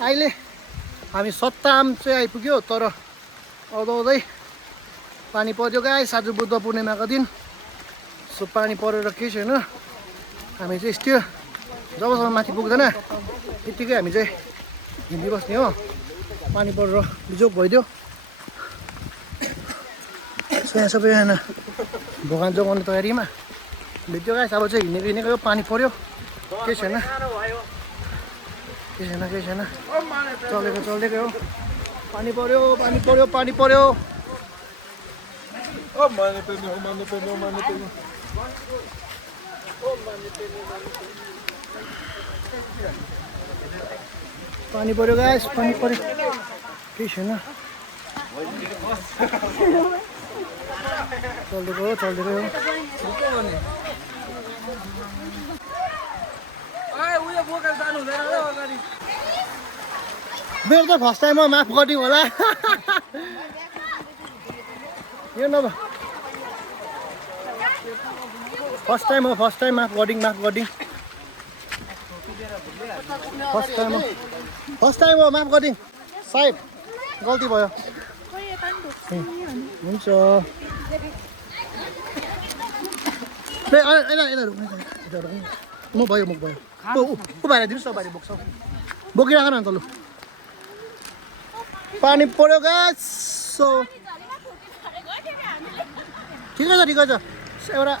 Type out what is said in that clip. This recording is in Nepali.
अहिले हामी सत्ताम चाहिँ आइपुग्यो तर आउँदै पानी पर्यो गाइस आज बुद्ध पूर्णिमाको दिन सो पानी परेर केही छैन हामी चाहिँ स्टिल जबसम्म माथि पुग्दैन यतिकै हामी चाहिँ हिँडिबस्ने हो पानी परेर बिजोक भइदियो सो यहाँ सबैजना भोगान जोगाउने तयारीमा भेट्यो गाइस अब चाहिँ हिँडेको यो पानी पर्यो केही छैन चलेको हो पानी पर्यो पानी पर्यो गाइस पानी पर्यो केही छैन चल्दैको हो मेरो त फर्स्ट टाइम हो माफ गरिदिउँ होला यो नभए फर्स्ट टाइम माफ गरिदिउँ फर्स्ट टाइम हो माफ गरिदिउँ साहेब गल्ती भयो हुन्छ म भयो ऊ बाहिर दिनुहोस् न बाहिर बोक्छ बोकिराख न त लु पानी पर्यो गाइस सो ठिकै छ एउटा